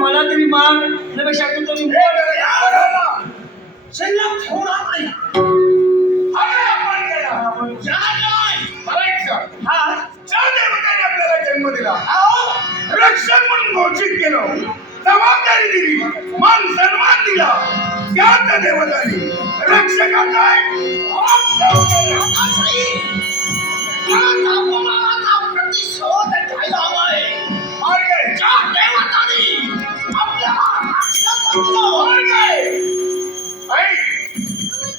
मला तरी मार त्यापेक्षा तू तरी शिल्लक ठेवणार नाही. आपल्याला जन्म दिला, रक्षण म्हणून घोषित केलं, जबाबदारी दिली, मान सन्मान दिला, त्यात देवतानी रक्षकाचा प्रतिशोध घ्यायला हवाय. ज्या देवतानी आपल्याला रक्षण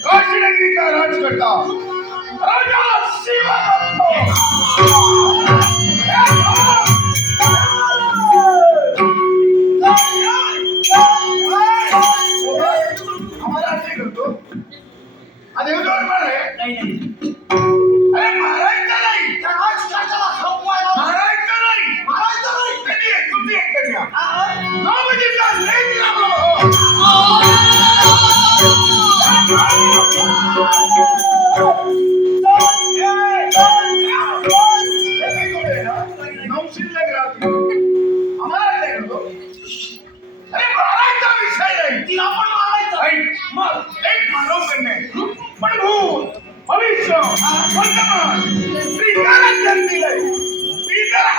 काशीनगरीचा राजकर्ता राजा शिवदत्त आम्हाला असे करतो. आता एवढं बरोबर आहे. नाही नाही अरे मारायचं नाही, मारायचं नाही, मारायचं नाही. कधी एक तुम्ही एक करूया. नवबधीचा लेक दिला बाबा. नवशिल्लक राहतो. आम्हाला काय करतो? अरे मारायचा विषय नाही, तिला पण मारायचं. मग एक मानव करणे पण भूत भविष्य वर्तमान श्रीकारात जन्म दिलंय. ती जरा